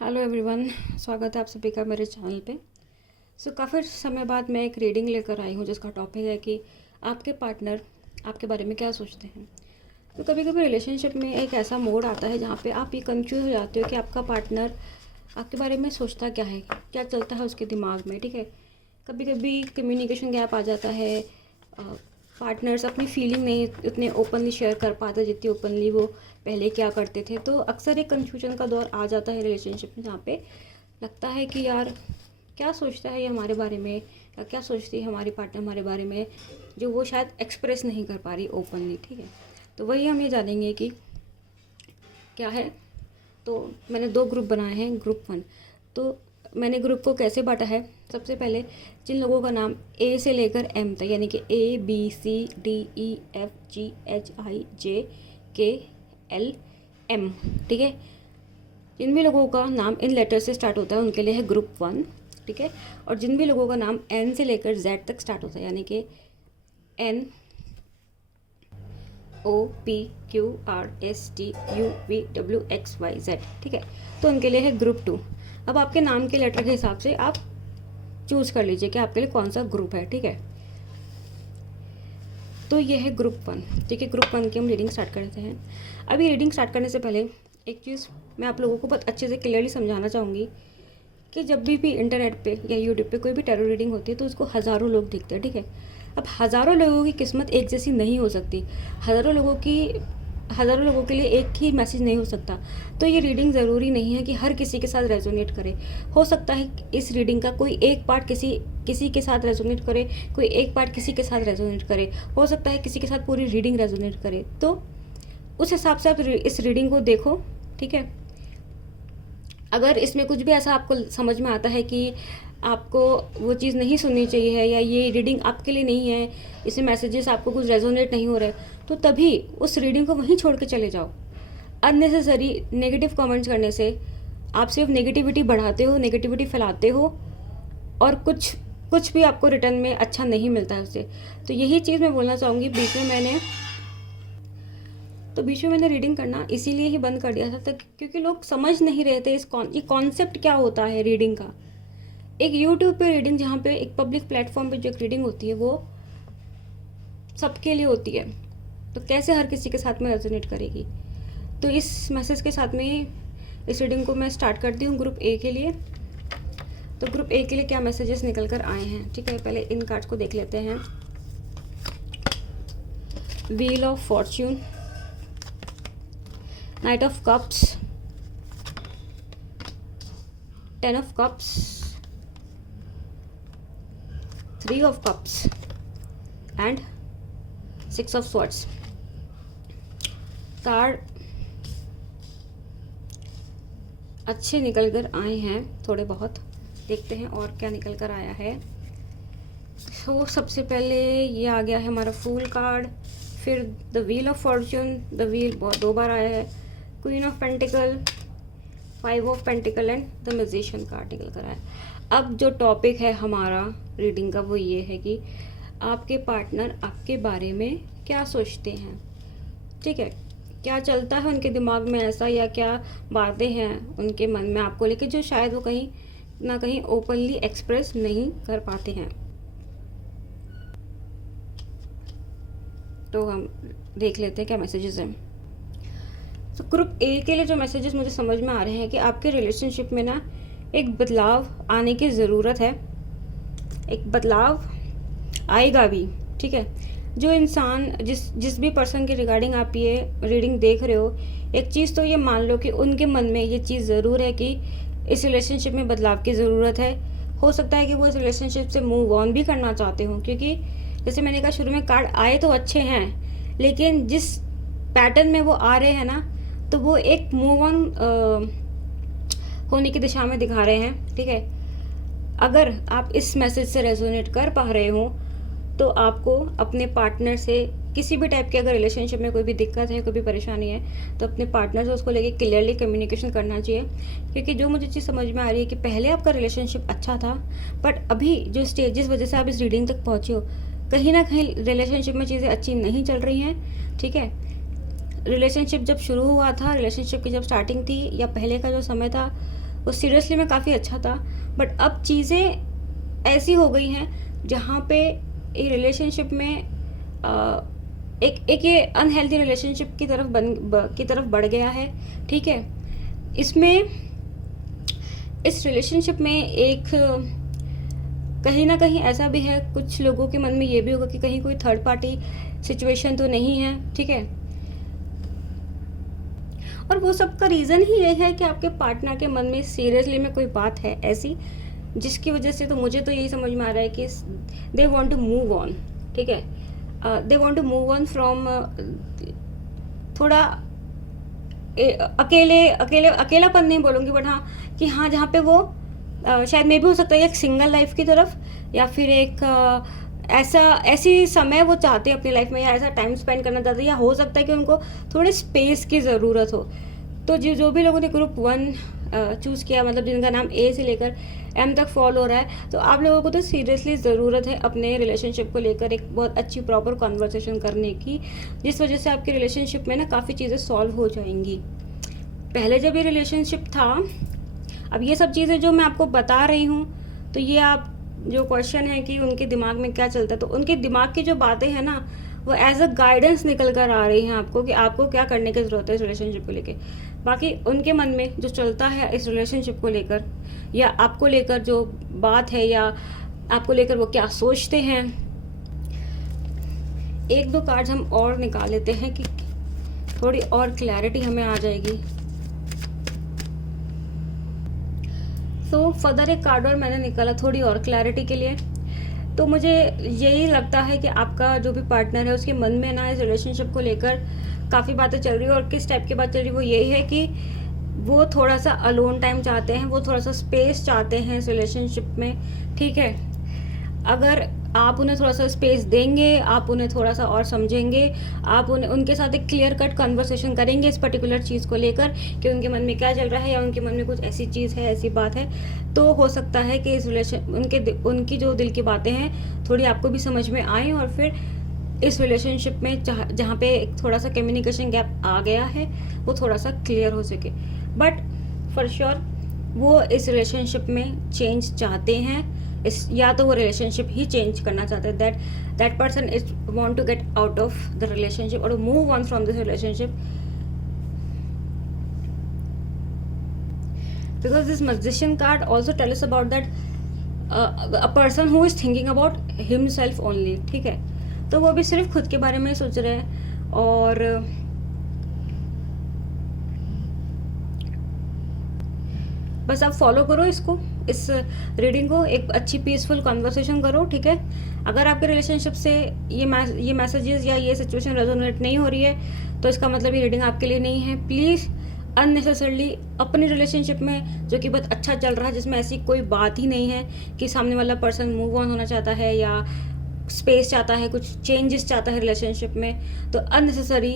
Hello everyone, स्वागत है आप सभी का मेरे चैनल पे। काफ़ी समय बाद मैं एक रीडिंग लेकर आई हूँ जिसका टॉपिक है कि आपके पार्टनर आपके बारे में क्या सोचते हैं। तो कभी कभी रिलेशनशिप में एक ऐसा मोड आता है जहाँ पे आप ये कंफ्यूज हो जाते हो कि आपका पार्टनर आपके बारे में सोचता क्या है, क्या चलता है उसके दिमाग में। ठीक है, कभी कभी कम्युनिकेशन गैप आ जाता है, पार्टनर्स अपनी फीलिंग नहीं उतने ओपनली शेयर कर पाते जितनी ओपनली वो पहले क्या करते थे। तो अक्सर एक कन्फ्यूजन का दौर आ जाता है रिलेशनशिप में, जहाँ पे लगता है कि यार क्या सोचता है ये हमारे बारे में, या क्या सोचती है हमारी पार्टनर हमारे बारे में, जो वो शायद एक्सप्रेस नहीं कर पा रही ओपनली। ठीक है, तो वही हम ये जानेंगे कि क्या है। तो मैंने 2 ग्रुप बनाए हैं। ग्रुप 1, तो मैंने ग्रुप को कैसे बांटा है। सबसे पहले जिन लोगों का नाम ए से लेकर एम तक, यानी कि ABCDEFGHIJKLM, ठीक है, जिन भी लोगों का नाम इन लेटर से स्टार्ट होता है उनके लिए है ग्रुप 1। ठीक है, और जिन भी लोगों का नाम एन से लेकर जेड तक स्टार्ट होता है, यानी कि NOPQRSTUVWXYZ, ठीक है, तो उनके लिए है ग्रुप 2। अब आपके नाम के लेटर के हिसाब से आप चूज़ कर लीजिए कि आपके लिए कौन सा ग्रुप है। ठीक है, तो ये है ग्रुप 1। ठीक है, ग्रुप 1 की हम रीडिंग स्टार्ट करते हैं। अभी रीडिंग स्टार्ट करने से पहले एक चीज़ मैं आप लोगों को बहुत अच्छे से क्लियरली समझाना चाहूँगी कि जब भी इंटरनेट पे या यूट्यूब पे कोई भी टैरो रीडिंग होती है तो उसको हज़ारों लोग देखते हैं। ठीक है, अब हज़ारों लोगों की किस्मत एक जैसी नहीं हो सकती, हज़ारों लोगों के लिए एक ही मैसेज नहीं हो सकता। तो ये रीडिंग ज़रूरी नहीं है कि हर किसी के साथ रेजोनेट करे। हो सकता है इस रीडिंग का कोई एक पार्ट किसी के साथ रेजोनेट करे, कोई एक पार्ट किसी के साथ रेजोनेट करे, हो सकता है किसी के साथ पूरी रीडिंग रेजोनेट करे। तो उस हिसाब से आप इस रीडिंग को देखो। ठीक है, अगर इसमें कुछ भी ऐसा आपको समझ में आता है कि आपको वो चीज़ नहीं सुननी चाहिए है, या ये रीडिंग आपके लिए नहीं है, इसमें मैसेजेस आपको कुछ रेजोनेट नहीं हो रहे, तो तभी उस रीडिंग को वहीं छोड़ के चले जाओ। अननेसेसरी नेगेटिव कमेंट्स करने से आप सिर्फ नेगेटिविटी बढ़ाते हो, नेगेटिविटी फैलाते हो, और कुछ भी आपको रिटर्न में अच्छा नहीं मिलता है उससे। तो यही चीज़ मैं बोलना चाहूँगी। बीच में मैंने रीडिंग करना इसीलिए ही बंद कर दिया था क्योंकि लोग समझ नहीं रहे थे ये कॉन्सेप्ट क्या होता है रीडिंग का। एक यूट्यूब पे रीडिंग, जहाँ पे एक पब्लिक प्लेटफॉर्म पे जो एक रीडिंग होती है वो सबके लिए होती है, तो कैसे हर किसी के साथ में रेजोनेट करेगी। तो इस मैसेज के साथ में इस रीडिंग को मैं स्टार्ट करती हूँ ग्रुप ए के लिए। तो ग्रुप ए के लिए क्या मैसेजेस निकल कर आए हैं। ठीक है, पहले इन कार्ड्स को देख लेते हैं। Wheel of Fortune, night of cups, 10 of cups, 3 of cups and 6 of swords. Card अच्छे निकल कर आए हैं, थोड़े बहुत देखते हैं और क्या निकल कर आया है। तो सबसे पहले ये आ गया है हमारा फूल कार्ड, फिर the wheel of Fortune, the wheel 2 बार आया है, queen of pentacle, 5 of pentacle and the magician card निकल कर आया। अब जो टॉपिक है हमारा रीडिंग का वो ये है कि आपके पार्टनर आपके बारे में क्या सोचते हैं। ठीक है, क्या चलता है उनके दिमाग में ऐसा, या क्या बातें हैं उनके मन में आपको लेके जो शायद वो कहीं ना कहीं ओपनली एक्सप्रेस नहीं कर पाते हैं। तो हम देख लेते हैं क्या मैसेजेस हैं। तो ग्रुप ए के लिए जो मैसेजेस मुझे समझ में आ रहे हैं कि आपके रिलेशनशिप में ना एक बदलाव आने की ज़रूरत है, एक बदलाव आएगा भी। ठीक है, जो इंसान जिस भी पर्सन के रिगार्डिंग आप ये रीडिंग देख रहे हो, एक चीज़ तो ये मान लो कि उनके मन में ये चीज़ ज़रूर है कि इस रिलेशनशिप में बदलाव की ज़रूरत है। हो सकता है कि वो इस रिलेशनशिप से मूव ऑन भी करना चाहते हों, क्योंकि जैसे मैंने कहा शुरू में कार्ड आए तो अच्छे हैं, लेकिन जिस पैटर्न में वो आ रहे हैं ना, तो वो एक मूव ऑन होने की दिशा में दिखा रहे हैं। ठीक है, अगर आप इस मैसेज से रेजोनेट कर पा रहे हो तो आपको अपने पार्टनर से किसी भी टाइप की अगर रिलेशनशिप में कोई भी दिक्कत है, कोई भी परेशानी है, तो अपने पार्टनर से उसको लेके क्लियरली कम्युनिकेशन करना चाहिए। क्योंकि जो मुझे चीज़ समझ में आ रही है कि पहले आपका रिलेशनशिप अच्छा था, बट अभी जो स्टेज जिस वजह से आप इस रीडिंग तक पहुँचे हो, कहीं ना कहीं रिलेशनशिप में चीज़ें अच्छी नहीं चल रही हैं। ठीक है, रिलेशनशिप जब शुरू हुआ था, रिलेशनशिप की जब स्टार्टिंग थी या पहले का जो समय था, वो सीरियसली में काफ़ी अच्छा था, बट अब चीज़ें ऐसी हो गई हैं जहाँ पे एक रिलेशनशिप में एक ये अनहेल्दी रिलेशनशिप की तरफ बढ़ गया है। ठीक है, इसमें इस रिलेशनशिप में एक कहीं ना कहीं ऐसा भी है, कुछ लोगों के मन में ये भी होगा कि कहीं कोई थर्ड पार्टी सिचुएशन तो नहीं है। ठीक है, और वो सब का रीज़न ही ये है कि आपके पार्टनर के मन में सीरियसली में कोई बात है ऐसी, जिसकी वजह से तो मुझे तो यही समझ में आ रहा है कि they want to move on. ठीक है, they want to move on from थोड़ा अकेलापन नहीं बोलूँगी, बट हाँ कि हाँ जहाँ पे वो शायद मे भी हो सकता है एक सिंगल लाइफ की तरफ, या फिर एक ऐसी समय वो चाहते हैं अपनी लाइफ में, या ऐसा टाइम स्पेंड करना चाहते हैं, या हो सकता है कि उनको थोड़े स्पेस की ज़रूरत हो। तो जो भी लोगों ने ग्रुप 1 चूज़ किया, मतलब जिनका नाम ए से लेकर एम तक फॉलो हो रहा है, तो आप लोगों को तो सीरियसली ज़रूरत है अपने रिलेशनशिप को लेकर एक बहुत अच्छी प्रॉपर कॉन्वर्सेशन करने की, जिस वजह से आपके रिलेशनशिप में ना काफ़ी चीज़ें सॉल्व हो जाएंगी। पहले जब ये रिलेशनशिप था, अब ये सब चीज़ें जो मैं आपको बता रही हूँ, तो ये आप जो क्वेश्चन है कि उनके दिमाग में क्या चलता है, तो उनके दिमाग की जो बातें हैं ना, वो एज अ गाइडेंस निकल कर आ रही हैं आपको कि आपको क्या करने की ज़रूरत है इस रिलेशनशिप को लेकर। बाकी उनके मन में जो चलता है इस रिलेशनशिप को लेकर, या आपको लेकर जो बात है, या आपको लेकर वो क्या सोचते हैं, एक दो कार्ड्स हम और निकाल लेते हैं कि थोड़ी और क्लैरिटी हमें आ जाएगी। तो फर्दर एक कार्ड और मैंने निकाला थोड़ी और क्लैरिटी के लिए। तो मुझे यही लगता है कि आपका जो भी पार्टनर है उसके मन में ना इस रिलेशनशिप को लेकर काफ़ी बातें चल रही है, और किस टाइप की बात चल रही है वो यही है कि वो थोड़ा सा अलोन टाइम चाहते हैं, वो थोड़ा सा स्पेस चाहते हैं इस रिलेशनशिप में। ठीक है, अगर आप उन्हें थोड़ा सा स्पेस देंगे, आप उन्हें थोड़ा सा और समझेंगे, आप उनके साथ एक क्लियर कट कन्वर्सेशन करेंगे इस पर्टिकुलर चीज़ को लेकर कि उनके मन में क्या चल रहा है, या उनके मन में कुछ ऐसी चीज़ है, ऐसी बात है, तो हो सकता है कि इस रिलेशन उनकी जो दिल की बातें हैं थोड़ी आपको भी समझ में आए, और फिर इस रिलेशनशिप में जहाँ पे थोड़ा सा कम्युनिकेशन गैप आ गया है वो थोड़ा सा क्लियर हो सके। बट फॉर श्योर वो इस रिलेशनशिप में चेंज चाहते हैं, या तो वो रिलेशनशिप ही चेंज करना चाहते हैं, that person is want to get out of the relationship और move on from this relationship, because this magician card also tell us about that a person who is thinking about himself only। ठीक है, तो वो भी सिर्फ खुद के बारे में सोच रहे हैं, और बस आप फॉलो करो इसको, इस रीडिंग को, एक अच्छी पीसफुल कन्वर्सेशन करो। ठीक है, अगर आपके रिलेशनशिप से ये मैसेजेस या ये सिचुएशन रेजोनेट नहीं हो रही है, तो इसका मतलब ये रीडिंग आपके लिए नहीं है। प्लीज़ अननेसेसरली अपने रिलेशनशिप में जो कि बहुत अच्छा चल रहा है, जिसमें ऐसी कोई बात ही नहीं है कि सामने वाला पर्सन मूव ऑन होना चाहता है या स्पेस चाहता है, कुछ चेंजेस चाहता है रिलेशनशिप में, तो अननेसेसरी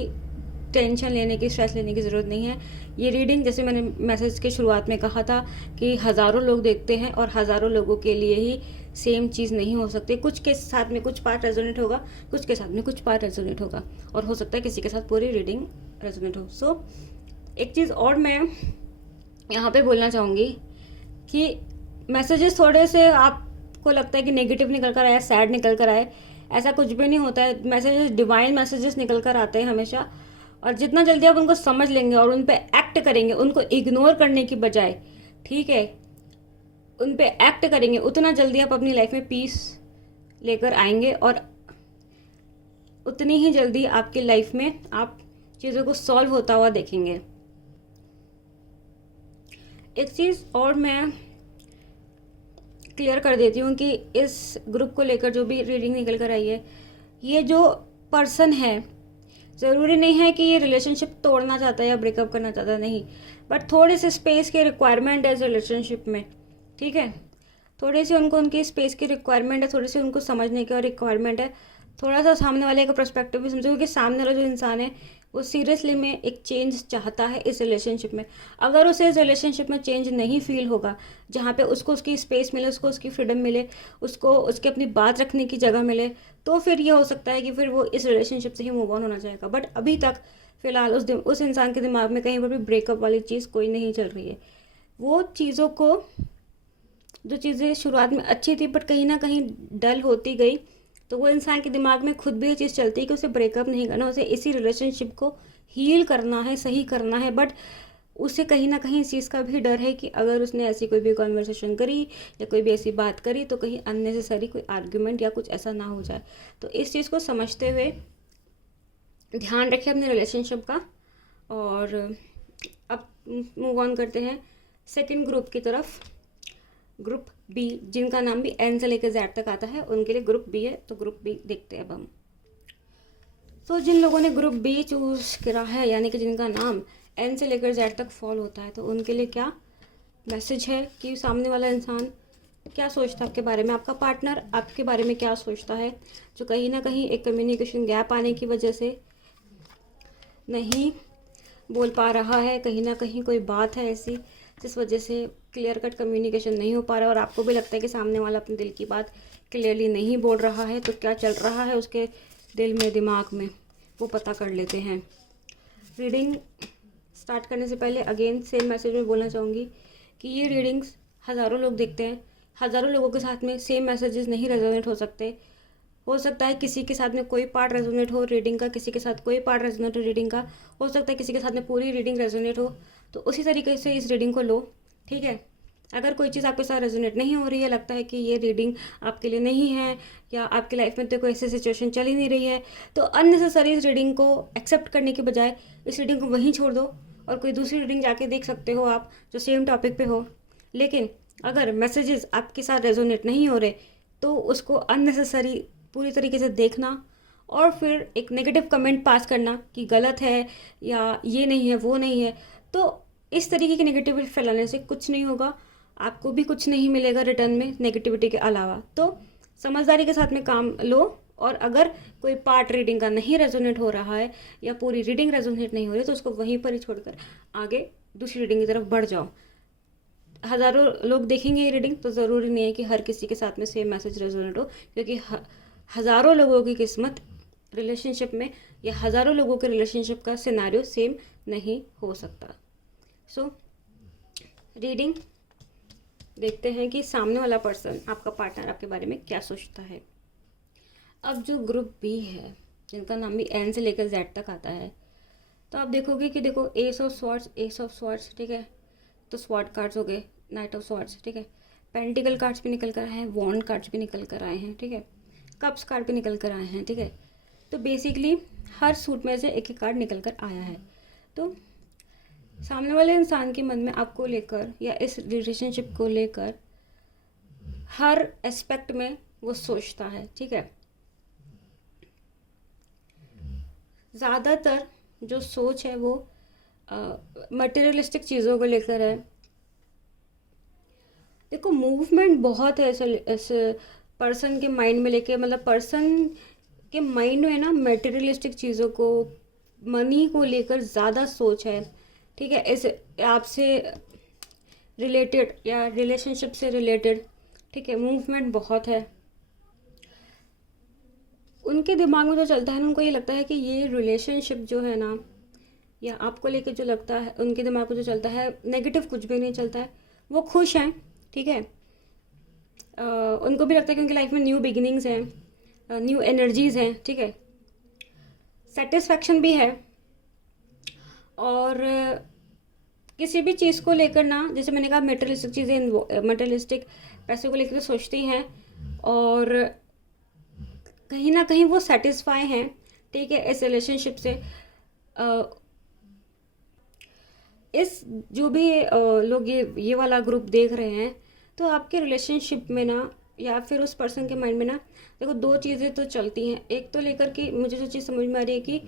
टेंशन लेने की, स्ट्रेस लेने की ज़रूरत नहीं है। ये रीडिंग, जैसे मैंने मैसेज के शुरुआत में कहा था कि हज़ारों लोग देखते हैं और हज़ारों लोगों के लिए ही सेम चीज़ नहीं हो सकती। कुछ के साथ में कुछ पार्ट रेजोनेट होगा, कुछ के साथ में कुछ पार्ट रेजोनेट होगा, और हो सकता है किसी के साथ पूरी रीडिंग रेजोनेट हो। सो एक चीज़ और मैं यहाँ पे बोलना चाहूँगी कि मैसेजेस थोड़े से आपको लगता है कि नेगेटिव निकल कर आए, सैड निकल कर आए, ऐसा कुछ भी नहीं होता है। मैसेजेस डिवाइन मैसेजेस निकल कर आते हैं हमेशा, और जितना जल्दी आप उनको समझ लेंगे और उन पे एक्ट करेंगे, उनको इग्नोर करने की बजाय, ठीक है, उन पे एक्ट करेंगे, उतना जल्दी आप अपनी लाइफ में पीस लेकर आएंगे, और उतनी ही जल्दी आपकी लाइफ में आप चीज़ों को सॉल्व होता हुआ देखेंगे। एक चीज़ और मैं क्लियर कर देती हूँ कि इस ग्रुप को लेकर जो भी रीडिंग निकल कर आई है, ये जो पर्सन है, ज़रूरी नहीं है कि ये रिलेशनशिप तोड़ना चाहता है या ब्रेकअप करना चाहता है, नहीं, बट थोड़ी सी स्पेस की रिक्वायरमेंट है इस रिलेशनशिप में। ठीक है, थोड़ी सी उनकी स्पेस की रिक्वायरमेंट है, थोड़ी सी उनको समझने की रिक्वायरमेंट है, थोड़ा सा सामने वाले का पर्सपेक्टिव भी समझो, क्योंकि सामने वाला जो इंसान है वो सीरियसली में एक चेंज चाहता है इस रिलेशनशिप में। अगर उसे इस रिलेशनशिप में चेंज नहीं फील होगा, जहाँ पे उसको उसकी स्पेस मिले, उसको उसकी फ्रीडम मिले, उसको उसके अपनी बात रखने की जगह मिले, तो फिर ये हो सकता है कि फिर वो इस रिलेशनशिप से ही मूव ऑन होना चाहेगा। बट अभी तक फ़िलहाल उस इंसान के दिमाग में कहीं पर भी ब्रेकअप वाली चीज़ कोई नहीं चल रही है। वो चीज़ों को, जो चीज़ें शुरुआत में अच्छी थी बट कहीं ना कहीं डल होती गई, तो वो इंसान के दिमाग में खुद भी ये चीज़ चलती है कि उसे ब्रेकअप नहीं करना, उसे इसी रिलेशनशिप को हील करना है, सही करना है। बट उसे कहीं ना कहीं इस चीज़ का भी डर है कि अगर उसने ऐसी कोई भी कॉन्वर्सेशन करी या कोई भी ऐसी बात करी तो कहीं अननेसेसरी कोई आर्ग्यूमेंट या कुछ ऐसा ना हो जाए। तो इस चीज़ को समझते हुए ध्यान रखें अपने रिलेशनशिप का। और अब मूव ऑन करते हैं सेकंड ग्रुप की तरफ, ग्रुप बी, जिनका नाम भी एन से लेकर जेड तक आता है, उनके लिए ग्रुप बी है। तो ग्रुप बी देखते हैं अब हम। तो जिन लोगों ने ग्रुप बी चूज़ करा है, यानी कि जिनका नाम एन से लेकर जेड तक फॉल होता है, तो उनके लिए क्या मैसेज है कि सामने वाला इंसान क्या सोचता है आपके बारे में, आपका पार्टनर आपके बारे में क्या सोचता है, जो कहीं ना कहीं एक कम्युनिकेशन गैप आने की वजह से नहीं बोल पा रहा है। कहीं ना कहीं कोई बात है ऐसी जिस वजह से क्लियर कट कम्युनिकेशन नहीं हो पा रहा है और आपको भी लगता है कि सामने वाला अपने दिल की बात क्लियरली नहीं बोल रहा है। तो क्या चल रहा है उसके दिल में, दिमाग में, वो पता कर लेते हैं। रीडिंग स्टार्ट करने से पहले अगेन सेम मैसेज में बोलना चाहूँगी कि ये रीडिंग्स हज़ारों लोग देखते हैं, हज़ारों लोगों के साथ में सेम मैसेजेस नहीं रेजोनेट हो सकते। हो सकता है किसी के साथ में कोई पार्ट रेजोनेट हो रीडिंग का, किसी के साथ कोई पार्ट रेजोनेट हो रीडिंग का, हो सकता है किसी के साथ में पूरी रीडिंग रेजोनेट हो। तो उसी तरीके से इस रीडिंग को लो, ठीक है। अगर कोई चीज़ आपके साथ रेजोनेट नहीं हो रही है, लगता है कि ये रीडिंग आपके लिए नहीं है या आपकी लाइफ में तो कोई ऐसी सिचुएशन चल ही नहीं रही है, तो अननेसेसरी इस रीडिंग को एक्सेप्ट करने के बजाय इस रीडिंग को वहीं छोड़ दो और कोई दूसरी रीडिंग जाके देख सकते हो आप जो सेम टॉपिक पे हो। लेकिन अगर मैसेजेस आपके साथ रेजोनेट नहीं हो रहे तो उसको अननेसेसरी पूरी तरीके से देखना और फिर एक नेगेटिव कमेंट पास करना कि गलत है या ये नहीं है वो नहीं है, तो इस तरीके की नेगेटिविटी फैलाने से कुछ नहीं होगा, आपको भी कुछ नहीं मिलेगा रिटर्न में नेगेटिविटी के अलावा। तो समझदारी के साथ में काम लो और अगर कोई पार्ट रीडिंग का नहीं रेजोनेट हो रहा है या पूरी रीडिंग रेजोनेट नहीं हो रही तो उसको वहीं पर ही छोड़कर आगे दूसरी रीडिंग की तरफ बढ़ जाओ। हज़ारों लोग देखेंगे ये रीडिंग तो ज़रूरी नहीं है कि हर किसी के साथ में सेम मैसेज रेजोनेट हो, क्योंकि हज़ारों लोगों की किस्मत रिलेशनशिप में या हज़ारों लोगों के रिलेशनशिप का सिनेरियो सेम नहीं हो सकता। सो रीडिंग देखते हैं कि सामने वाला पर्सन, आपका पार्टनर, आपके बारे में क्या सोचता है। अब जो ग्रुप बी है, जिनका नाम भी एन से लेकर जेड तक आता है, तो आप देखोगे कि देखो एस ऑफ स्वॉर्ड्स, ठीक है, तो स्वॉर्ड कार्ड्स हो गए, नाइट ऑफ स्वॉर्ड्स, ठीक है, पेंटिकल कार्ड्स भी निकल कर आए हैं, वॉन्ड कार्ड्स भी निकल कर आए हैं, ठीक है, कप्स कार्ड भी निकल कर आए हैं, ठीक है। तो बेसिकली हर सूट में से एक एक कार्ड निकल कर आया है। तो सामने वाले इंसान के मन में आपको लेकर या इस रिलेशनशिप को लेकर हर एस्पेक्ट में वो सोचता है, ठीक है। ज़्यादातर जो सोच है वो मटेरियलिस्टिक चीज़ों को लेकर है। देखो मूवमेंट बहुत है ऐसे पर्सन के माइंड में लेके, मतलब पर्सन के माइंड में ना मटेरियलिस्टिक चीज़ों को, मनी को लेकर ज़्यादा सोच है, ठीक है, इस आपसे रिलेटेड या रिलेशनशिप से रिलेटेड, ठीक है, मूवमेंट बहुत है। उनके दिमाग में जो चलता है ना, उनको ये लगता है कि ये रिलेशनशिप जो है ना, या आपको लेके जो लगता है, उनके दिमाग में जो चलता है नेगेटिव कुछ भी नहीं चलता है, वो खुश हैं, ठीक है। उनको भी लगता है कि उनकी लाइफ में न्यू बिगिनिंग्स हैं, न्यू एनर्जीज़ हैं, ठीक है, सेटिस्फैक्शन भी है। और किसी भी चीज़ को लेकर ना, जैसे मैंने कहा मटेरियलिस्टिक चीज़ें, मटेरियलिस्टिक पैसे को लेकर सोचती हैं और कहीं ना कहीं वो सेटिस्फाई हैं, ठीक है, इस रिलेशनशिप से। इस जो भी लोग ये वाला ग्रुप देख रहे हैं, तो आपके रिलेशनशिप में ना या फिर उस पर्सन के माइंड में ना, देखो दो चीज़ें तो चलती हैं। एक तो लेकर कि मुझे जो चीज़ समझ में आ रही है कि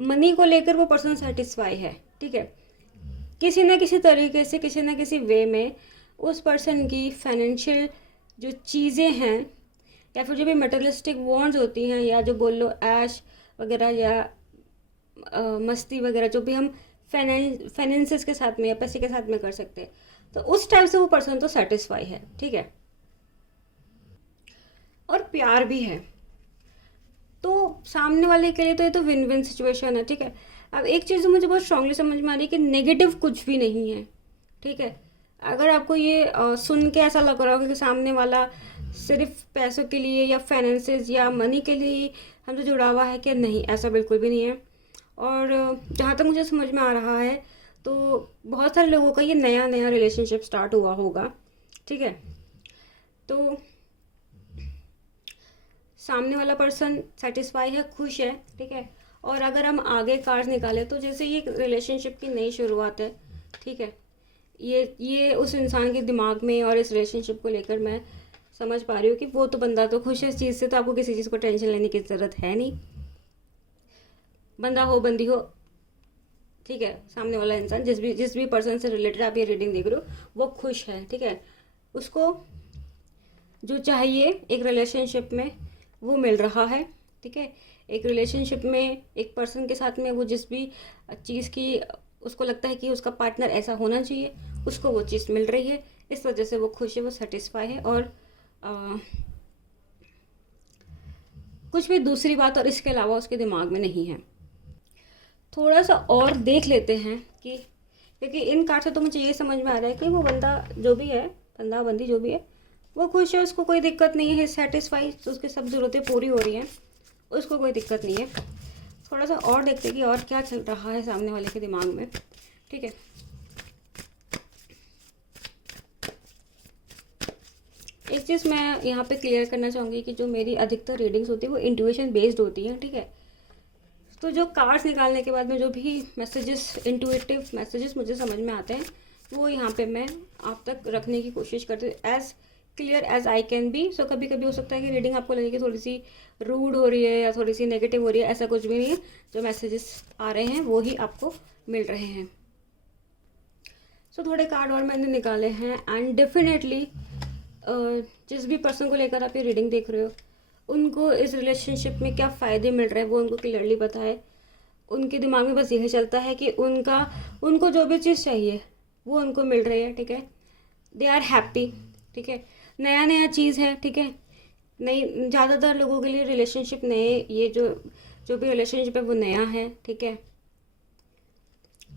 मनी को लेकर वो पर्सन सेटिस्फाई है, ठीक है, किसी न किसी तरीके से, किसी न किसी वे में उस पर्सन की फाइनेंशियल जो चीज़ें हैं या फिर जो भी मटेरियलिस्टिक वांट्स होती हैं, या जो बोल लो ऐश वगैरह या मस्ती वगैरह, जो भी हम फाइनेंसेस के साथ में या पैसे के साथ में कर सकते हैं, तो उस टाइप से वो पर्सन तो सेटिस्फाई है, ठीक है। और प्यार भी है, तो सामने वाले के लिए तो ये तो विन विन सिचुएशन है, ठीक है। अब एक चीज़ मुझे बहुत स्ट्रांगली समझ में आ रही है कि नेगेटिव कुछ भी नहीं है, ठीक है। अगर आपको ये सुन के ऐसा लग रहा होगा कि सामने वाला सिर्फ पैसों के लिए या फाइनेंसेस या मनी के लिए हमसे जुड़ा हुआ है, क्या नहीं, ऐसा बिल्कुल भी नहीं है। और जहाँ तक मुझे समझ में आ रहा है तो बहुत सारे लोगों का ये नया नया रिलेशनशिप स्टार्ट हुआ होगा, ठीक है। तो सामने वाला पर्सन सेटिस्फाई है, खुश है, ठीक है। और अगर हम आगे कार्ड निकालें तो जैसे ये रिलेशनशिप की नई शुरुआत है, ठीक है। ये उस इंसान के दिमाग में और इस रिलेशनशिप को लेकर मैं समझ पा रही हूँ कि वो तो बंदा तो खुश है इस चीज़ से, तो आपको किसी चीज़ को टेंशन लेने की ज़रूरत है नहीं। बंदा हो बंदी हो, ठीक है, सामने वाला इंसान जिस भी पर्सन से रिलेटेड आप ये रीडिंग देख रहे हो वो खुश है, ठीक है। उसको जो चाहिए एक रिलेशनशिप में वो मिल रहा है, ठीक है। एक रिलेशनशिप में एक पर्सन के साथ में वो जिस भी चीज़ की उसको लगता है कि उसका पार्टनर ऐसा होना चाहिए, उसको वो चीज़ मिल रही है, इस वजह से वो खुश है, वो सेटिस्फाई है। और कुछ भी दूसरी बात और इसके अलावा उसके दिमाग में नहीं है। थोड़ा सा और देख लेते हैं कि, क्योंकि इन कार्ड से तो मुझे ये समझ में आ रहा है कि वो बंदा जो भी है, बंदा बंदी जो भी है, वो खुश है, उसको कोई दिक्कत नहीं है, सेटिस्फाई, तो उसकी सब ज़रूरतें पूरी हो रही हैं, उसको कोई दिक्कत नहीं है। थोड़ा सा और देखते हैं कि और क्या चल रहा है सामने वाले के दिमाग में, ठीक है। एक चीज़ मैं यहाँ पे क्लियर करना चाहूँगी कि जो मेरी अधिकतर रीडिंग्स होती है वो इंट्यूशन बेस्ड होती हैं, ठीक है। तो जो कार्ड्स निकालने के बाद में जो भी मैसेजेस, इंट्यूटिव मैसेजेस मुझे समझ में आते हैं वो यहाँ पे मैं आप तक रखने की कोशिश करती हूँ as clear as I can be. So कभी कभी हो सकता है कि रीडिंग आपको लगे कि थोड़ी सी रूड हो रही है या थोड़ी सी नेगेटिव हो रही है, ऐसा कुछ भी नहीं है। जो मैसेजेस आ रहे हैं वो ही आपको मिल रहे हैं। सो थोड़े कार्ड और मैंने निकाले हैं एंड डेफिनेटली जिस भी पर्सन को लेकर आप ये रीडिंग देख रहे हो उनको इस रिलेशनशिप में क्या फ़ायदे मिल रहे हैं वो उनको क्लियरली पता है। उनके दिमाग में बस यही चलता है कि उनको जो भी चीज़ चाहिए वो उनको मिल रही है, ठीक है। दे आर हैप्पी, ठीक है। नया नया चीज़ है, ठीक है। नई, ज़्यादातर लोगों के लिए रिलेशनशिप नए, ये जो भी रिलेशनशिप है वो नया है, ठीक है।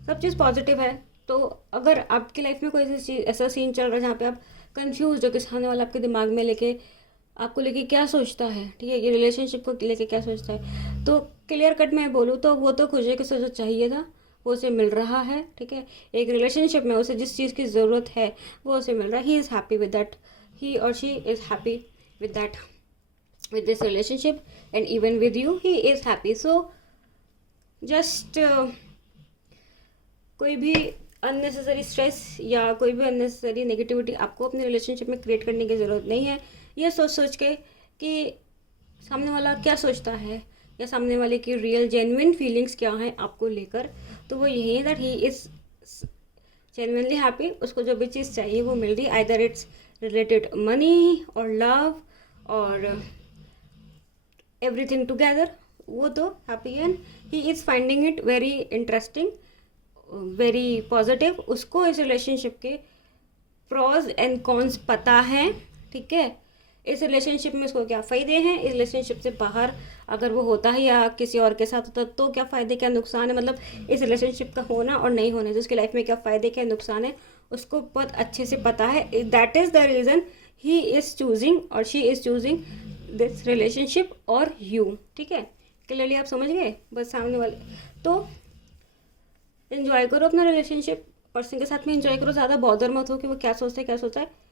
सब चीज़ पॉजिटिव है। तो अगर आपकी लाइफ में कोई ऐसा सीन चल रहा है जहाँ पे आप कंफ्यूज हो कि सामने वाला आपके दिमाग में आपको लेके क्या सोचता है, ठीक है, ये रिलेशनशिप को लेके क्या सोचता है, तो क्लियर कट मैं बोलूँ तो वो तो खुश है कि उसे जो चाहिए था वो उसे मिल रहा है, ठीक है। एक रिलेशनशिप में उसे जिस चीज़ की ज़रूरत है वो उसे मिल रहा है। He is happy with that, he और she is happy with that, with this relationship and even with you he is happy. So just कोई भी अननेसेसरी स्ट्रेस या कोई भी अननेसेसरी नेगेटिविटी आपको अपने रिलेशनशिप में क्रिएट करने की ज़रूरत नहीं है। ये सोच सोच के कि सामने वाला क्या सोचता है या सामने वाले की रियल जेन्युइन फीलिंग्स क्या हैं आपको लेकर, तो वो यही है that he is genuinely happy. उसको जो भी चीज़ चाहिए वो मिल रही, आइदर इट्स रिलेटेड मनी और लव और एवरीथिंग टुगेदर, वो तो happy and he is finding it very interesting, very positive. उसको इस रिलेशनशिप के प्रोज एंड कॉन्स पता है, ठीक है। इस रिलेशनशिप में उसको क्या फ़ायदे हैं, इस रिलेशनशिप से बाहर अगर वो होता है या किसी और के साथ होता तो क्या फ़ायदे क्या नुकसान है, मतलब इस रिलेशनशिप का होना और नहीं होने से उसकी लाइफ में क्या फ़ायदे क्या नुकसान है उसको बहुत अच्छे से पता है। That is the reason he is choosing और she is choosing this relationship और यू, ठीक है। क्लियरली आप समझ गए। बस सामने वाले तो इन्जॉय करो अपना रिलेशनशिप, पर्सन के साथ में इन्जॉय करो, ज़्यादा बॉदर मत हो कि वो क्या सोचता है क्या सोचता है।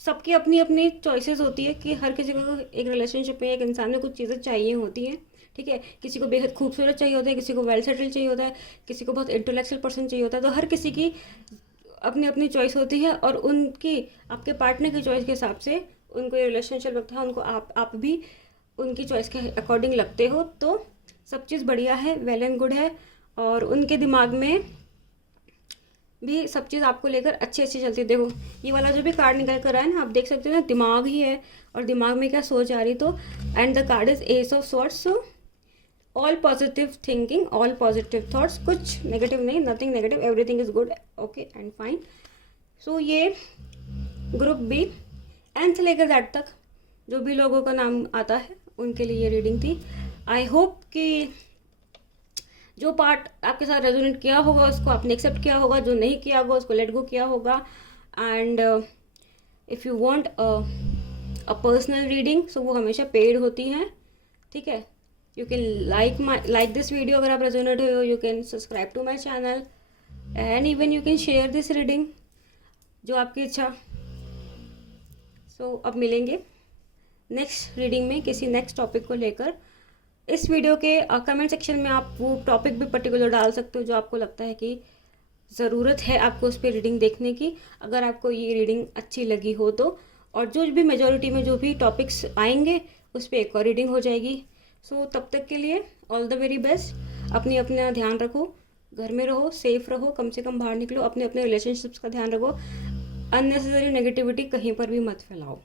सबकी अपनी अपनी चॉइसेस होती है कि हर किसी को एक रिलेशनशिप में एक इंसान में कुछ चीज़ें चाहिए होती हैं, ठीक है। किसी को बेहद खूबसूरत चाहिए होता है, किसी को वेल सेटल चाहिए होता है, किसी को बहुत इंटेलेक्चुअल पर्सन चाहिए होता है। तो हर किसी की अपनी अपनी चॉइस होती है और उनकी आपके पार्टनर की चॉइस के हिसाब से उनको ये रिलेशनशिप लगता है, उनको आप भी उनकी चॉइस के अकॉर्डिंग लगते हो, तो सब चीज़ बढ़िया है, वेल एंड गुड है। और उनके दिमाग में भी सब चीज़ आपको लेकर अच्छी अच्छी चलती है। देखो ये वाला जो भी कार्ड निकल कर आया है ना, आप देख सकते हो ना, दिमाग ही है और दिमाग में क्या सोच आ रही, तो and the card is ace of swords. So all positive thinking, all positive thoughts, कुछ नेगेटिव नहीं, nothing negative, everything is good, okay and fine. So ये ग्रुप बी एंड से लेकर दैट तक जो भी लोगों का नाम आता है उनके लिए ये रीडिंग थी। आई होप कि जो पार्ट आपके साथ रेजोनेट किया होगा उसको आपने एक्सेप्ट किया होगा, जो नहीं किया होगा उसको लेट गो किया होगा। And if you want a personal reading, so वो हमेशा पेड होती हैं, ठीक है। You can like this video अगर आप रेजोनेट हो, you can subscribe to my channel and even you can share this reading, जो आपकी इच्छा। सो अब मिलेंगे नेक्स्ट रीडिंग में किसी नेक्स्ट टॉपिक को लेकर। इस वीडियो के कमेंट सेक्शन में आप वो टॉपिक भी पर्टिकुलर डाल सकते हो जो आपको लगता है कि ज़रूरत है आपको उस पर रीडिंग देखने की, अगर आपको ये रीडिंग अच्छी लगी हो तो। और जो भी मेजॉरिटी में जो भी टॉपिक्स आएंगे उस पर एक और रीडिंग हो जाएगी। सो तब तक के लिए ऑल द वेरी बेस्ट। अपना ध्यान रखो, घर में रहो, सेफ रहो, कम से कम बाहर निकलो, अपने अपने रिलेशनशिप्स का ध्यान रखो, अननेसेसरी नेगेटिविटी कहीं पर भी मत फैलाओ।